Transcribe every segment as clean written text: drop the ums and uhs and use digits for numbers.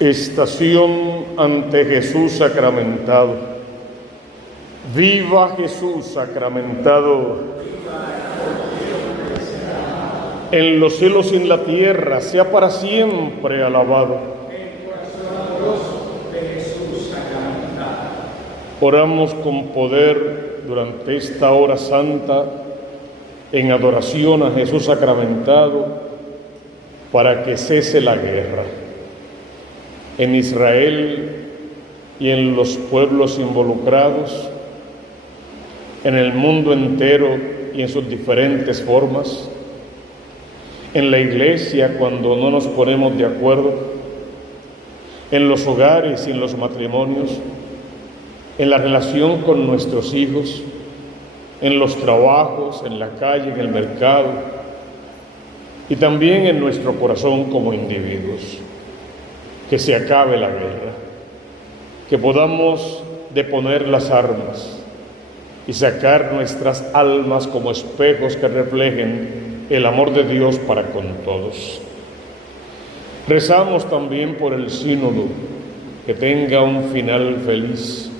Estación ante Jesús sacramentado. Viva Jesús sacramentado. En los cielos y en la tierra, sea para siempre alabado. Oramos con poder durante esta hora santa en adoración a Jesús sacramentado para que cese la guerra en Israel y en los pueblos involucrados, en el mundo entero y en sus diferentes formas, en la iglesia cuando no nos ponemos de acuerdo, en los hogares y en los matrimonios, en la relación con nuestros hijos, en los trabajos, en la calle, en el mercado y también en nuestro corazón como individuos. Que se acabe la guerra, que podamos deponer las armas y sacar nuestras almas como espejos que reflejen el amor de Dios para con todos. Rezamos también por el sínodo, que tenga un final feliz,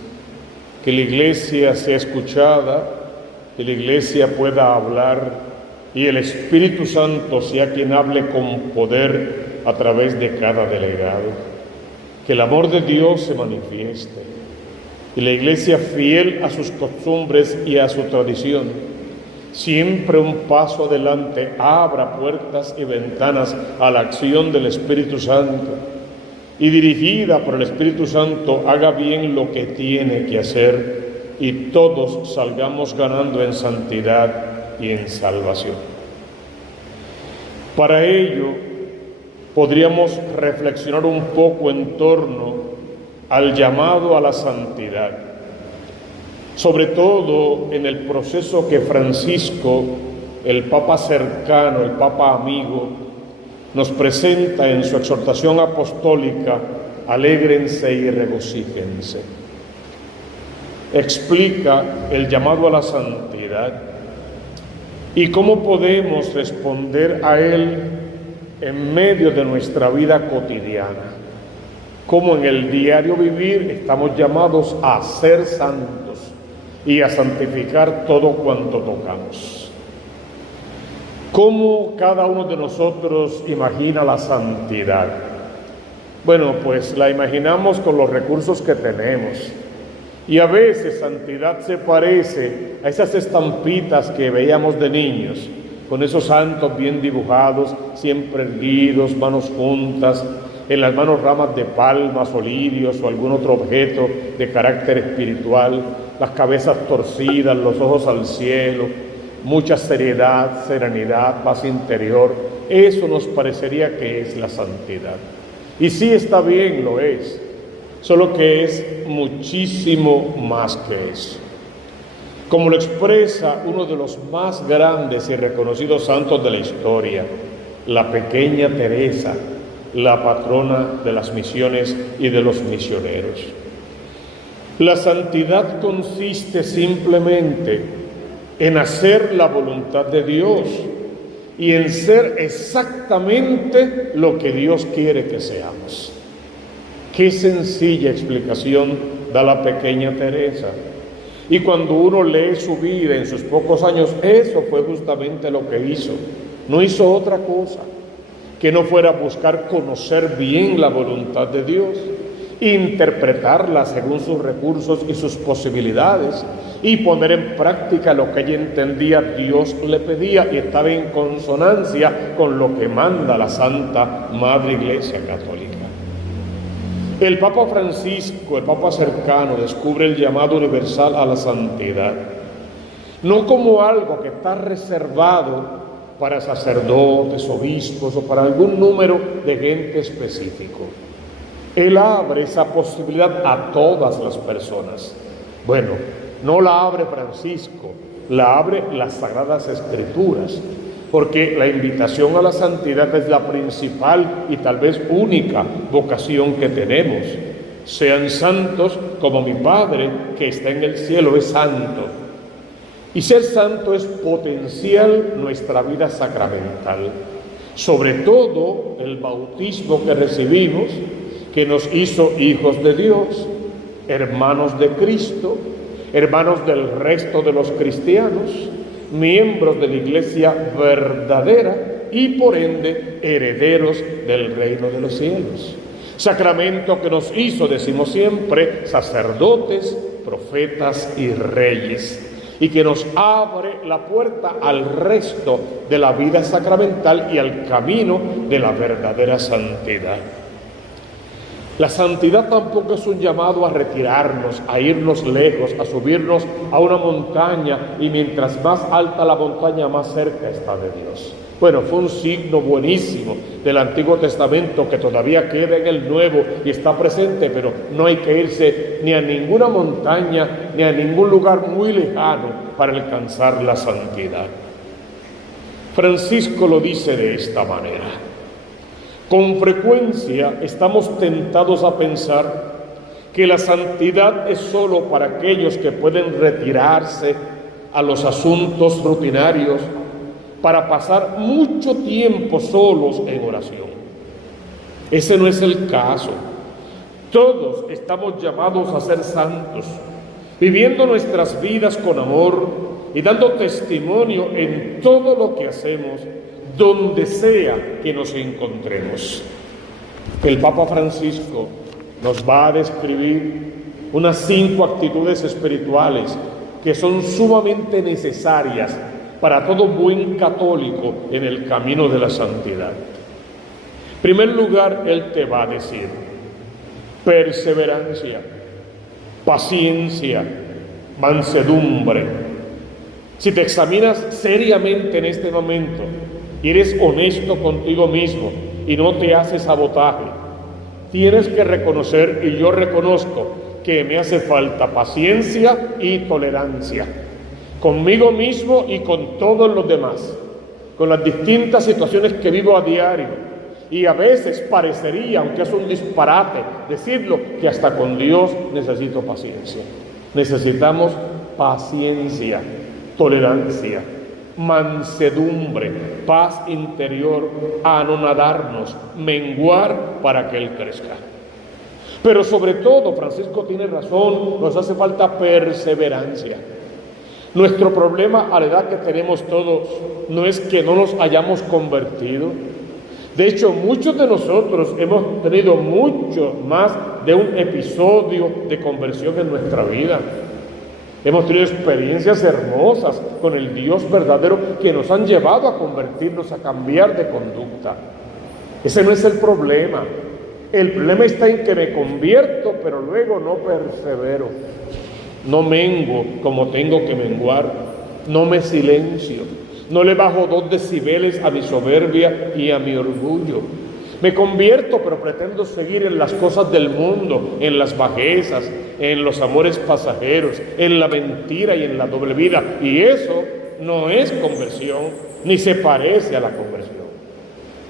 que la iglesia sea escuchada, que la iglesia pueda hablar y el Espíritu Santo sea quien hable con poder a través de cada delegado, que el amor de Dios se manifieste y la iglesia, fiel a sus costumbres y a su tradición, siempre un paso adelante, abra puertas y ventanas a la acción del Espíritu Santo y dirigida por el Espíritu Santo haga bien lo que tiene que hacer y todos salgamos ganando en santidad y en salvación. Para ello, podríamos reflexionar un poco en torno al llamado a la santidad, sobre todo en el proceso que Francisco, el Papa cercano, el Papa amigo, nos presenta en su exhortación apostólica: alégrense y regocíjense. Explica el llamado a la santidad y cómo podemos responder a él en medio de nuestra vida cotidiana, como en el diario vivir estamos llamados a ser santos y a santificar todo cuanto tocamos. ¿Cómo cada uno de nosotros imagina la santidad? Bueno, pues la imaginamos con los recursos que tenemos. Y a veces santidad se parece a esas estampitas que veíamos de niños, con esos santos bien dibujados, siempre erguidos, manos juntas, en las manos ramas de palmas o lirios o algún otro objeto de carácter espiritual, las cabezas torcidas, los ojos al cielo, mucha seriedad, serenidad, paz interior. Eso nos parecería que es la santidad. Y sí, está bien, lo es, solo que es muchísimo más que eso. Como lo expresa uno de los más grandes y reconocidos santos de la historia, la pequeña Teresa, la patrona de las misiones y de los misioneros. La santidad consiste simplemente en hacer la voluntad de Dios y en ser exactamente lo que Dios quiere que seamos. Qué sencilla explicación da la pequeña Teresa. Y cuando uno lee su vida en sus pocos años, eso fue justamente lo que hizo. No hizo otra cosa que no fuera buscar conocer bien la voluntad de Dios, interpretarla según sus recursos y sus posibilidades y poner en práctica lo que ella entendía Dios le pedía y estaba en consonancia con lo que manda la Santa Madre Iglesia Católica. El Papa Francisco, el Papa cercano, descubre el llamado universal a la santidad, no como algo que está reservado para sacerdotes, obispos o para algún número de gente específico. Él abre esa posibilidad a todas las personas. Bueno, no la abre Francisco, la abre las Sagradas Escrituras, porque la invitación a la santidad es la principal y tal vez única vocación que tenemos. Sean santos como mi Padre que está en el cielo es santo. Y ser santo es potenciar nuestra vida sacramental, sobre todo el bautismo que recibimos, que nos hizo hijos de Dios, hermanos de Cristo, hermanos del resto de los cristianos, miembros de la iglesia verdadera y por ende herederos del reino de los cielos. Sacramento que nos hizo, decimos siempre, sacerdotes, profetas y reyes, y que nos abre la puerta al resto de la vida sacramental y al camino de la verdadera santidad. La santidad tampoco es un llamado a retirarnos, a irnos lejos, a subirnos a una montaña y mientras más alta la montaña, más cerca está de Dios. Bueno, fue un signo buenísimo del Antiguo Testamento que todavía queda en el Nuevo y está presente, pero no hay que irse ni a ninguna montaña ni a ningún lugar muy lejano para alcanzar la santidad. Francisco lo dice de esta manera: con frecuencia estamos tentados a pensar que la santidad es solo para aquellos que pueden retirarse a los asuntos rutinarios para pasar mucho tiempo solos en oración. Ese no es el caso. Todos estamos llamados a ser santos, viviendo nuestras vidas con amor y dando testimonio en todo lo que hacemos, donde sea que nos encontremos. El Papa Francisco nos va a describir unas 5 actitudes espirituales que son sumamente necesarias para todo buen católico en el camino de la santidad. En primer lugar, él te va a decir perseverancia, paciencia, mansedumbre. Si te examinas seriamente en este momento y eres honesto contigo mismo y no te haces sabotaje, tienes que reconocer, y yo reconozco, que me hace falta paciencia y tolerancia conmigo mismo y con todos los demás, con las distintas situaciones que vivo a diario. Y a veces parecería, aunque es un disparate decirlo, que hasta con Dios necesito paciencia. Necesitamos paciencia, tolerancia, mansedumbre, paz interior, anonadarnos, menguar para que Él crezca. Pero sobre todo, Francisco tiene razón, nos hace falta perseverancia. Nuestro problema a la edad que tenemos todos no es que no nos hayamos convertido. De hecho, muchos de nosotros hemos tenido mucho más de un episodio de conversión en nuestra vida. Hemos tenido experiencias hermosas con el Dios verdadero que nos han llevado a convertirnos, a cambiar de conducta. Ese no es el problema. El problema está en que me convierto, pero luego no persevero. No mengo como tengo que menguar, no me silencio, no le bajo 2 decibeles a mi soberbia y a mi orgullo. Me convierto, pero pretendo seguir en las cosas del mundo, en las bajezas, en los amores pasajeros, en la mentira y en la doble vida. Y eso no es conversión, ni se parece a la conversión.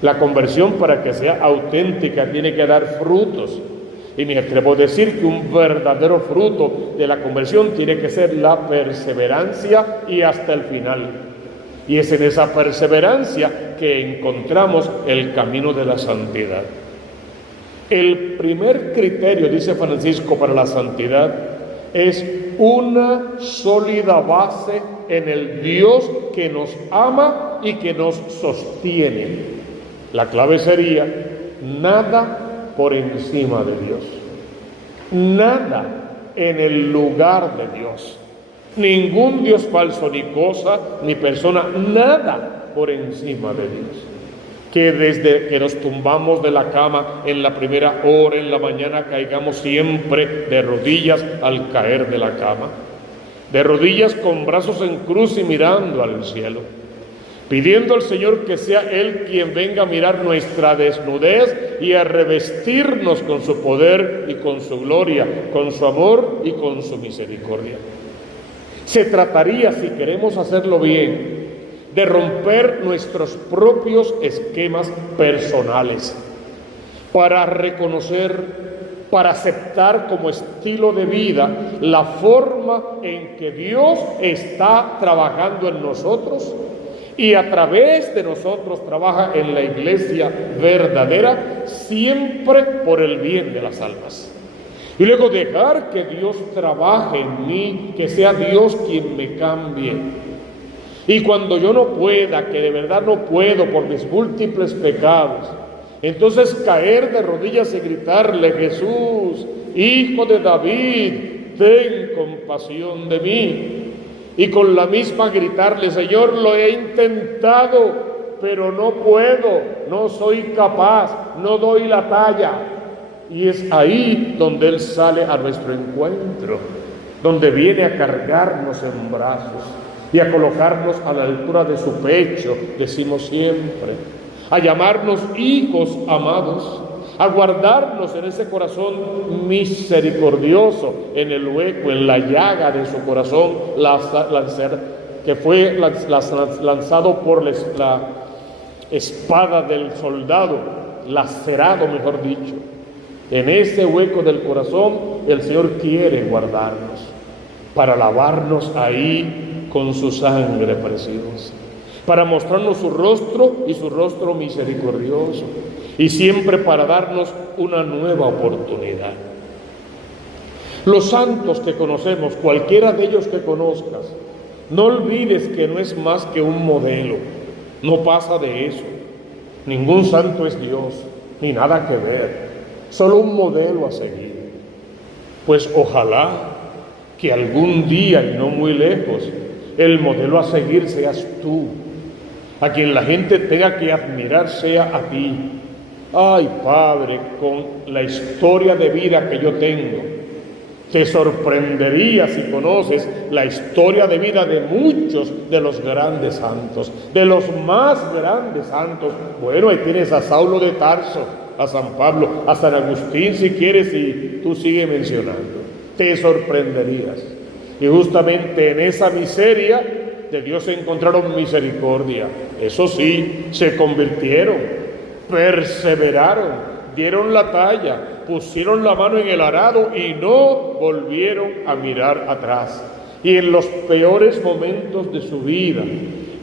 La conversión, para que sea auténtica, tiene que dar frutos. Y me atrevo a decir que un verdadero fruto de la conversión tiene que ser la perseverancia y hasta el final. Y es en esa perseverancia que encontramos el camino de la santidad. El primer criterio, dice Francisco, para la santidad es una sólida base en el Dios que nos ama y que nos sostiene. La clave sería nada por encima de Dios, nada en el lugar de Dios, ningún Dios falso, ni cosa, ni persona, nada por encima de Dios. Que desde que nos tumbamos de la cama en la primera hora, en la mañana, caigamos siempre de rodillas al caer de la cama, de rodillas con brazos en cruz y mirando al cielo, pidiendo al Señor que sea Él quien venga a mirar nuestra desnudez y a revestirnos con su poder y con su gloria, con su amor y con su misericordia. Se trataría, si queremos hacerlo bien, de romper nuestros propios esquemas personales para reconocer, para aceptar como estilo de vida la forma en que Dios está trabajando en nosotros y a través de nosotros trabaja en la iglesia verdadera, siempre por el bien de las almas. Y luego dejar que Dios trabaje en mí, que sea Dios quien me cambie. Y cuando yo no pueda, que de verdad no puedo por mis múltiples pecados, entonces caer de rodillas y gritarle: Jesús, Hijo de David, ten compasión de mí. Y con la misma gritarle: Señor, lo he intentado, pero no puedo, no soy capaz, no doy la talla. Y es ahí donde Él sale a nuestro encuentro, donde viene a cargarnos en brazos y a colocarnos a la altura de su pecho, decimos siempre, a llamarnos hijos amados, a guardarnos en ese corazón misericordioso, en el hueco, en la llaga de su corazón, que fue lanzado por la espada del soldado, lacerado, mejor dicho. En ese hueco del corazón el Señor quiere guardarnos para lavarnos ahí con su sangre preciosa, para mostrarnos su rostro y su rostro misericordioso, y siempre para darnos una nueva oportunidad. Los santos que conocemos, cualquiera de ellos que conozcas, no olvides que no es más que un modelo, no pasa de eso. Ningún santo es Dios, ni nada que ver, solo un modelo a seguir. Pues ojalá que algún día, y no muy lejos, el modelo a seguir seas tú, a quien la gente tenga que admirar sea a ti. Ay, Padre, con la historia de vida que yo tengo, te sorprendería si conoces la historia de vida de muchos de los grandes santos, de los más grandes santos. Bueno, ahí tienes a Saulo de Tarso, a San Pablo, a San Agustín, si quieres, y tú sigue mencionando. Te sorprenderías. Y justamente en esa miseria de Dios encontraron misericordia. Eso sí, se convirtieron, perseveraron, dieron la talla, pusieron la mano en el arado y no volvieron a mirar atrás. Y en los peores momentos de su vida,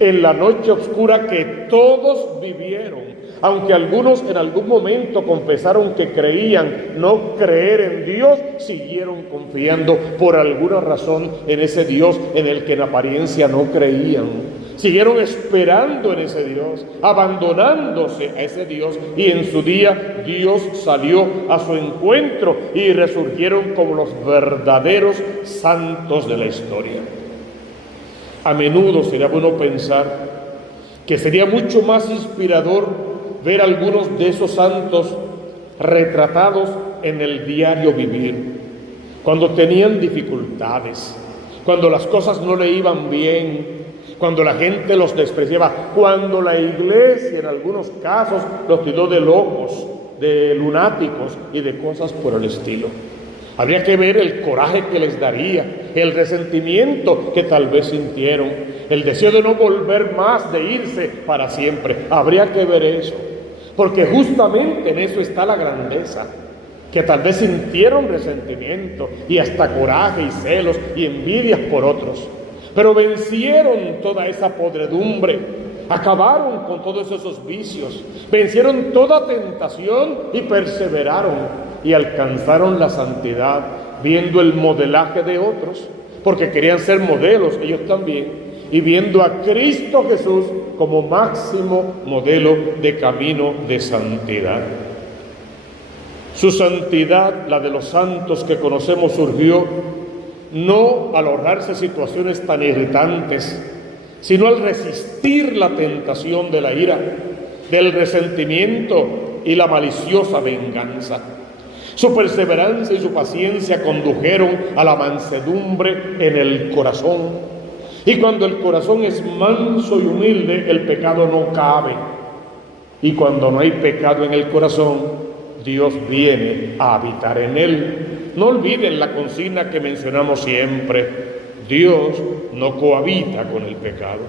en la noche oscura que todos vivieron, aunque algunos en algún momento confesaron que creían no creer en Dios, siguieron confiando por alguna razón en ese Dios en el que en apariencia no creían. Siguieron esperando en ese Dios, abandonándose a ese Dios, y en su día Dios salió a su encuentro y resurgieron como los verdaderos santos de la historia. A menudo sería bueno pensar que sería mucho más inspirador ver algunos de esos santos retratados en el diario vivir, cuando tenían dificultades, cuando las cosas no le iban bien, cuando la gente los despreciaba, cuando la iglesia en algunos casos los tildó de locos, de lunáticos y de cosas por el estilo. Habría que ver el coraje que les daría, el resentimiento que tal vez sintieron, el deseo de no volver más, de irse para siempre. Habría que ver eso, porque justamente en eso está la grandeza, que tal vez sintieron resentimiento y hasta coraje y celos y envidias por otros, pero vencieron toda esa podredumbre, acabaron con todos esos vicios, vencieron toda tentación y perseveraron y alcanzaron la santidad viendo el modelaje de otros, porque querían ser modelos ellos también, y viendo a Cristo Jesús como máximo modelo de camino de santidad. Su santidad, la de los santos que conocemos, surgió no al ahorrarse situaciones tan irritantes, sino al resistir la tentación de la ira, del resentimiento y la maliciosa venganza. Su perseverancia y su paciencia condujeron a la mansedumbre en el corazón. Y cuando el corazón es manso y humilde, el pecado no cabe. Y cuando no hay pecado en el corazón, Dios viene a habitar en él. No olviden la consigna que mencionamos siempre: Dios no cohabita con el pecado.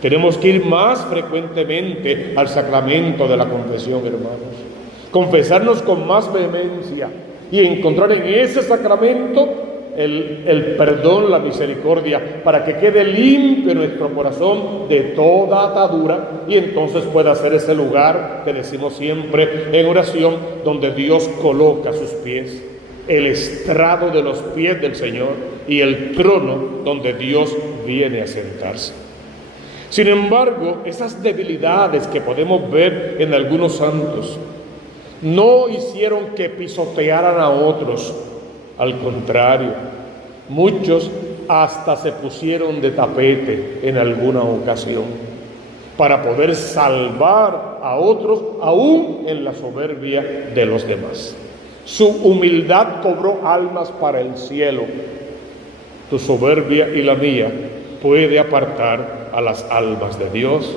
Tenemos que ir más frecuentemente al sacramento de la confesión, hermanos. Confesarnos con más vehemencia y encontrar en ese sacramento el perdón, la misericordia, para que quede limpio nuestro corazón de toda atadura y entonces pueda ser ese lugar que decimos siempre en oración, donde Dios coloca sus pies, el estrado de los pies del Señor y el trono donde Dios viene a sentarse. Sin embargo, esas debilidades que podemos ver en algunos santos no hicieron que pisotearan a otros. Al contrario, muchos hasta se pusieron de tapete en alguna ocasión para poder salvar a otros, aún en la soberbia de los demás. Su humildad cobró almas para el cielo. Tu soberbia y la mía puede apartar a las almas de Dios.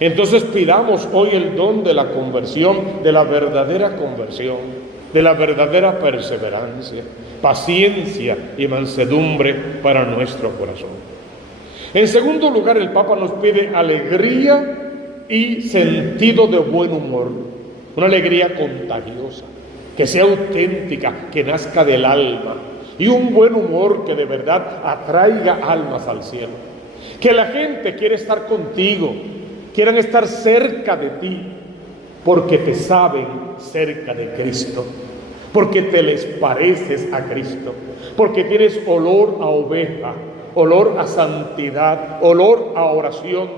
Entonces pidamos hoy el don de la conversión, de la verdadera conversión, de la verdadera perseverancia, paciencia y mansedumbre para nuestro corazón. En segundo lugar, el Papa nos pide alegría y sentido de buen humor, una alegría contagiosa, que sea auténtica, que nazca del alma, y un buen humor que de verdad atraiga almas al cielo. Que la gente quiere estar contigo, quieran estar cerca de ti, porque te saben cerca de Cristo, porque te les pareces a Cristo, porque tienes olor a oveja, olor a santidad, olor a oración,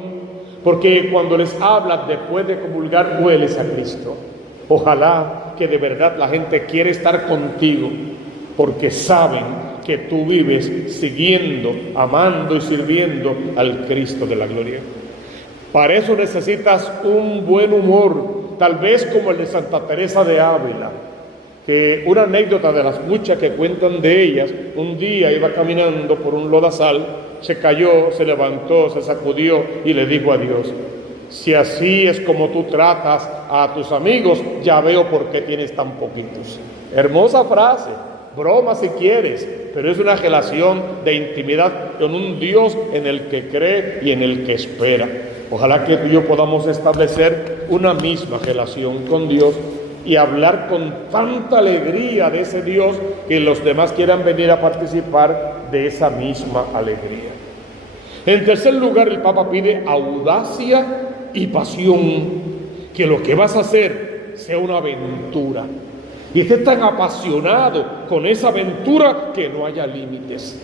porque cuando les hablas después de comulgar hueles a Cristo. Ojalá que de verdad la gente quiere estar contigo, porque saben que tú vives siguiendo, amando y sirviendo al Cristo de la gloria. Para eso necesitas un buen humor, tal vez como el de Santa Teresa de Ávila, que una anécdota de las muchas que cuentan de ellas: un día iba caminando por un lodazal, se cayó, se levantó, se sacudió y le dijo a Dios: si así es como tú tratas a tus amigos, ya veo por qué tienes tan poquitos. Hermosa frase, broma si quieres, pero es una relación de intimidad con un Dios en el que cree y en el que espera. Ojalá que tú y yo podamos establecer una misma relación con Dios y hablar con tanta alegría de ese Dios que los demás quieran venir a participar de esa misma alegría. En tercer lugar, el Papa pide audacia y pasión, que lo que vas a hacer sea una aventura y estés tan apasionado con esa aventura que no haya límites,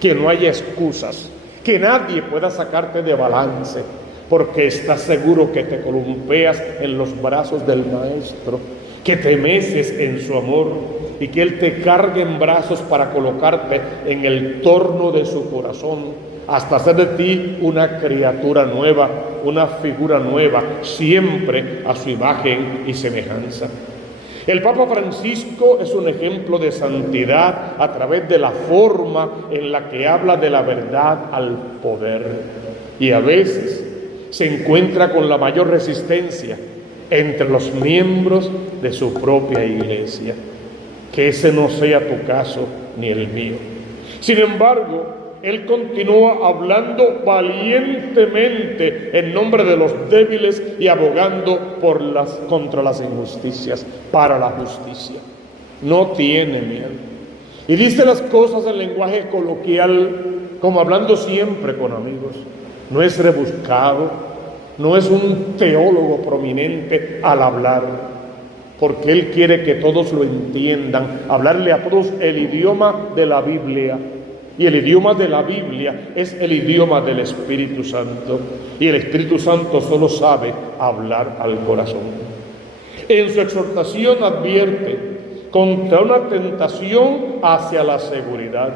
que no haya excusas, que nadie pueda sacarte de balance, porque estás seguro que te columpeas en los brazos del Maestro, que te meces en su amor y que Él te cargue en brazos para colocarte en el torno de su corazón, hasta hacer de ti una criatura nueva, una figura nueva, siempre a su imagen y semejanza. El Papa Francisco es un ejemplo de santidad a través de la forma en la que habla de la verdad al poder, y a veces se encuentra con la mayor resistencia entre los miembros de su propia iglesia. Que ese no sea tu caso ni el mío. Sin embargo, él continúa hablando valientemente en nombre de los débiles y abogando contra las injusticias, para la justicia. No tiene miedo. Y dice las cosas en lenguaje coloquial, como hablando siempre con amigos. No es rebuscado, no es un teólogo prominente al hablar, porque él quiere que todos lo entiendan, hablarle a todos el idioma de la Biblia. Y el idioma de la Biblia es el idioma del Espíritu Santo. Y el Espíritu Santo solo sabe hablar al corazón. En su exhortación advierte contra una tentación hacia la seguridad.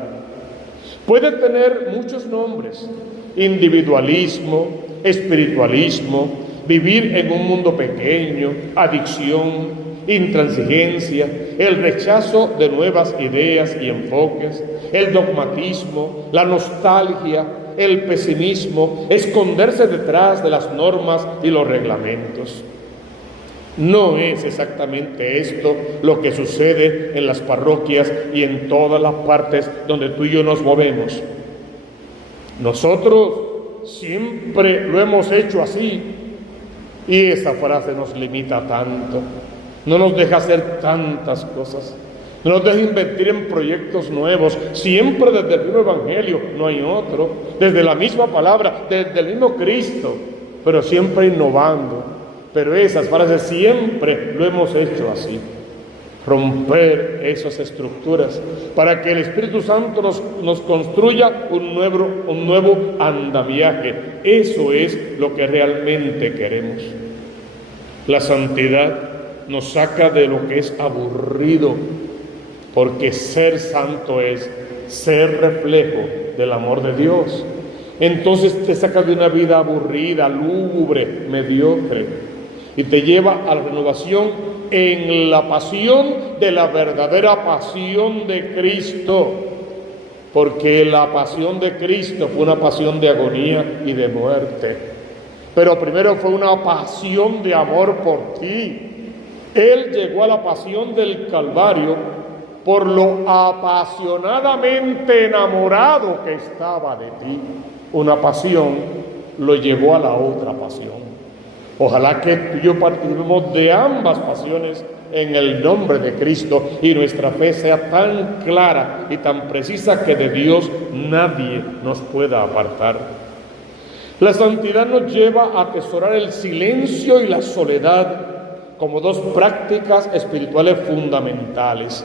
Puede tener muchos nombres: individualismo, espiritualismo, vivir en un mundo pequeño, adicción, intransigencia, el rechazo de nuevas ideas y enfoques, el dogmatismo, la nostalgia, el pesimismo, esconderse detrás de las normas y los reglamentos. No es exactamente esto lo que sucede en las parroquias y en todas las partes donde tú y yo nos movemos. Nosotros siempre lo hemos hecho así, y esa frase nos limita tanto, no nos deja hacer tantas cosas. No nos dejes invertir en proyectos nuevos, siempre desde el mismo Evangelio, no hay otro, desde la misma palabra, desde el mismo Cristo, pero siempre innovando. Pero esas frases siempre lo hemos hecho así. Romper esas estructuras para que el Espíritu Santo nos construya un nuevo andamiaje. Eso es lo que realmente queremos. La santidad nos saca de lo que es aburrido, porque ser santo es ser reflejo del amor de Dios. Entonces te saca de una vida aburrida, lúgubre, mediocre, y te lleva a la renovación en la pasión de la verdadera pasión de Cristo, porque la pasión de Cristo fue una pasión de agonía y de muerte, pero primero fue una pasión de amor por ti. Él llegó a la pasión del Calvario por lo apasionadamente enamorado que estaba de ti. Una pasión lo llevó a la otra pasión. Ojalá que tú y yo participemos de ambas pasiones en el nombre de Cristo y nuestra fe sea tan clara y tan precisa que de Dios nadie nos pueda apartar. La santidad nos lleva a atesorar el silencio y la soledad como dos prácticas espirituales fundamentales,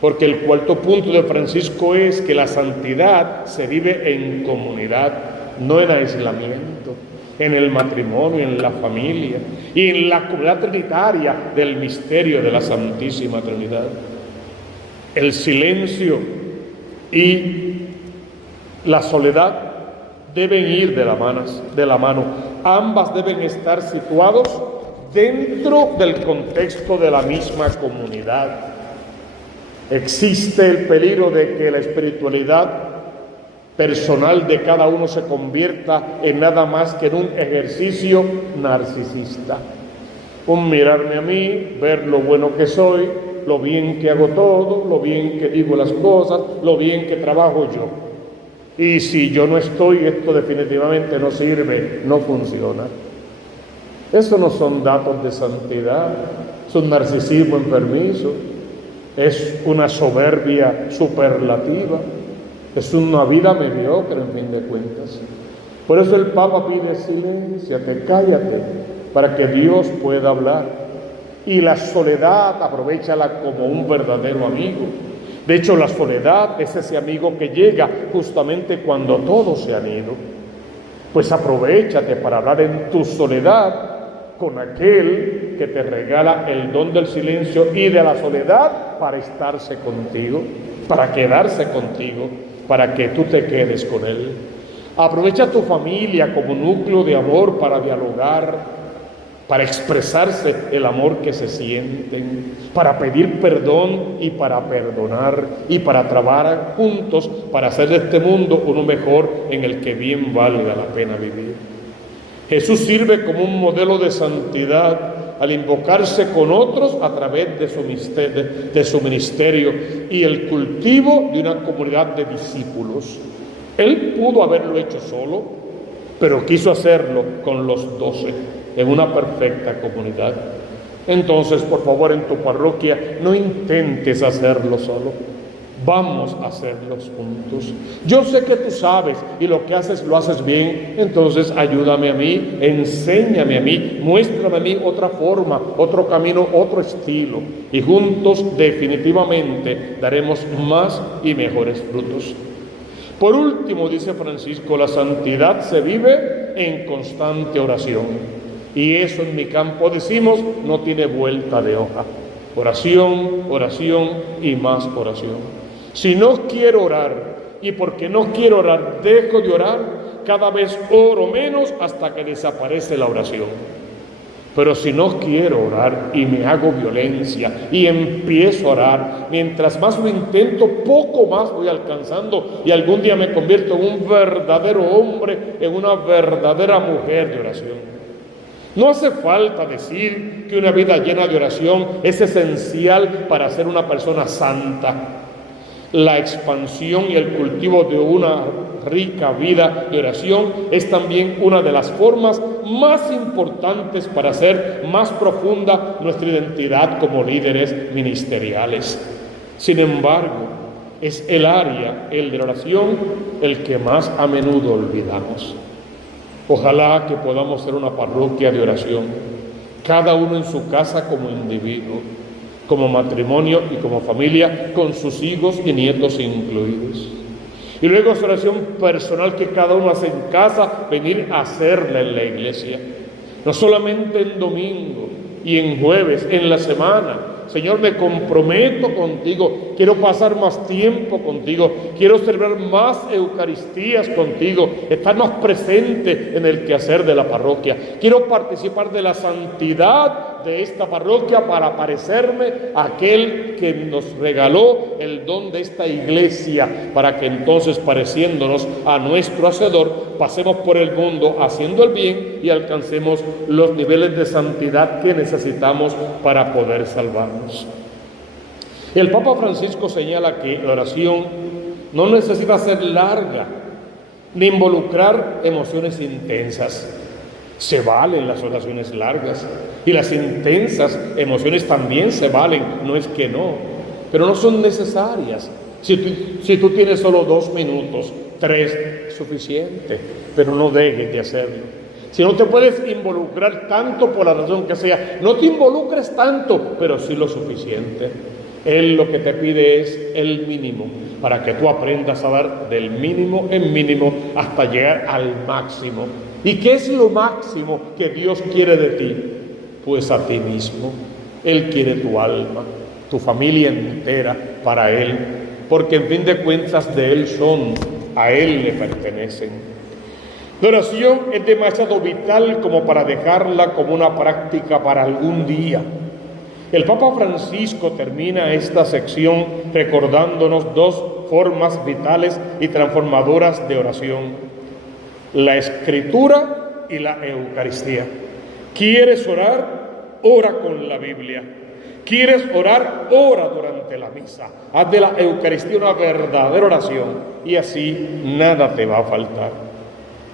porque el cuarto punto de Francisco es que la santidad se vive en comunidad, no en aislamiento, en el matrimonio, en la familia y en la comunidad trinitaria del misterio de la Santísima Trinidad. El silencio y la soledad deben ir de la mano. Ambas deben estar situados dentro del contexto de la misma comunidad. Existe el peligro de que la espiritualidad personal de cada uno se convierta en nada más que en un ejercicio narcisista. Un mirarme a mí, ver lo bueno que soy, lo bien que hago todo, lo bien que digo las cosas, lo bien que trabajo yo. Y si yo no estoy, esto definitivamente no sirve, no funciona. Eso no son datos de santidad, es un narcisismo enfermizo, es una soberbia superlativa, es una vida mediocre en fin de cuentas. Por eso el Papa pide silénciate, cállate, para que Dios pueda hablar. Y la soledad aprovéchala como un verdadero amigo. De hecho, la soledad es ese amigo que llega justamente cuando todos se han ido. Pues aprovéchate para hablar en tu soledad con aquel que te regala el don del silencio y de la soledad para estarse contigo, para quedarse contigo, para que tú te quedes con él. Aprovecha tu familia como núcleo de amor para dialogar, para expresarse el amor que se sienten, para pedir perdón y para perdonar y para trabajar juntos para hacer de este mundo uno mejor en el que bien valga la pena vivir. Jesús sirve como un modelo de santidad al invocarse con otros a través de su ministerio y el cultivo de una comunidad de discípulos. Él pudo haberlo hecho solo, pero quiso hacerlo con los 12, en una perfecta comunidad. Entonces, por favor, en tu parroquia, no intentes hacerlo solo. Vamos a hacerlos juntos. Yo sé que tú sabes y lo que haces lo haces bien, entonces ayúdame a mí, enséñame a mí, muéstrame a mí otra forma, otro camino, otro estilo, y juntos definitivamente daremos más y mejores frutos. Por último, dice Francisco, la santidad se vive en constante oración, y eso en mi campo decimos no tiene vuelta de hoja. Oración, oración y más oración. Si no quiero orar, y porque no quiero orar dejo de orar, cada vez oro menos hasta que desaparece la oración. Pero si no quiero orar y me hago violencia y empiezo a orar, mientras más lo intento, poco más voy alcanzando y algún día me convierto en un verdadero hombre, en una verdadera mujer de oración. No hace falta decir que una vida llena de oración es esencial para ser una persona santa. La expansión y el cultivo de una rica vida de oración es también una de las formas más importantes para hacer más profunda nuestra identidad como líderes ministeriales. Sin embargo, es el área, el de la oración, el que más a menudo olvidamos. Ojalá que podamos ser una parroquia de oración, cada uno en su casa como individuo, como matrimonio y como familia, con sus hijos y nietos incluidos. Y luego esa oración personal que cada uno hace en casa, venir a hacerla en la iglesia. No solamente en domingo y en jueves, en la semana. Señor, me comprometo contigo, quiero pasar más tiempo contigo, quiero celebrar más Eucaristías contigo, estar más presente en el quehacer de la parroquia. Quiero participar de la santidad de esta parroquia para parecerme a aquel que nos regaló el don de esta iglesia, para que entonces, pareciéndonos a nuestro Hacedor, pasemos por el mundo haciendo el bien y alcancemos los niveles de santidad que necesitamos para poder salvarnos. El Papa Francisco señala que la oración no necesita ser larga ni involucrar emociones intensas. Se valen las oraciones largas y las intensas emociones también se valen, no es que no, pero no son necesarias. Si tú tienes solo 2 minutos, 3, suficiente, pero no dejes de hacerlo. Si no te puedes involucrar tanto por la razón que sea, no te involucres tanto, pero sí lo suficiente. Él lo que te pide es el mínimo, para que tú aprendas a dar del mínimo en mínimo hasta llegar al máximo. ¿Y qué es lo máximo que Dios quiere de ti? Pues a ti mismo. Él quiere tu alma, tu familia entera para Él, porque en fin de cuentas de Él son, a Él le pertenecen. La oración es demasiado vital como para dejarla como una práctica para algún día. El Papa Francisco termina esta sección recordándonos 2 formas vitales y transformadoras de oración: la escritura y la Eucaristía. ¿Quieres orar? Ora con la Biblia. ¿Quieres orar? Ora durante la misa. Haz de la Eucaristía una verdadera oración y así nada te va a faltar.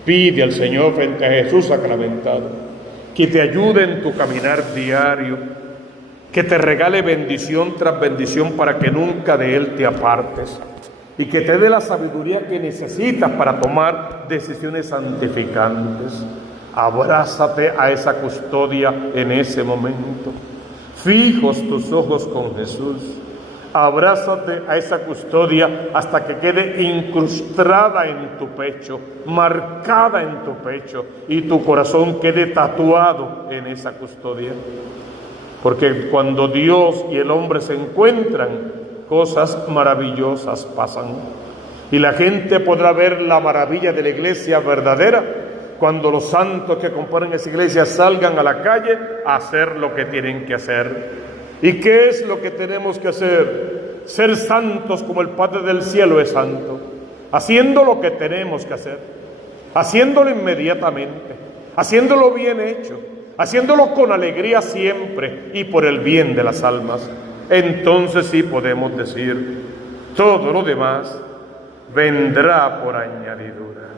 Pide al Señor frente a Jesús sacramentado que te ayude en tu caminar diario, que te regale bendición tras bendición para que nunca de Él te apartes, y que te dé la sabiduría que necesitas para tomar decisiones santificantes. Abrázate a esa custodia en ese momento. Fijos tus ojos con Jesús. Abrázate a esa custodia hasta que quede incrustada en tu pecho, marcada en tu pecho, y tu corazón quede tatuado en esa custodia. Porque cuando Dios y el hombre se encuentran, cosas maravillosas pasan. Y la gente podrá ver la maravilla de la iglesia verdadera cuando los santos que componen esa iglesia salgan a la calle a hacer lo que tienen que hacer. ¿Y qué es lo que tenemos que hacer? Ser santos como el Padre del cielo es santo, haciendo lo que tenemos que hacer, haciéndolo inmediatamente, haciéndolo bien hecho, haciéndolo con alegría siempre y por el bien de las almas. Entonces sí podemos decir, todo lo demás vendrá por añadidura.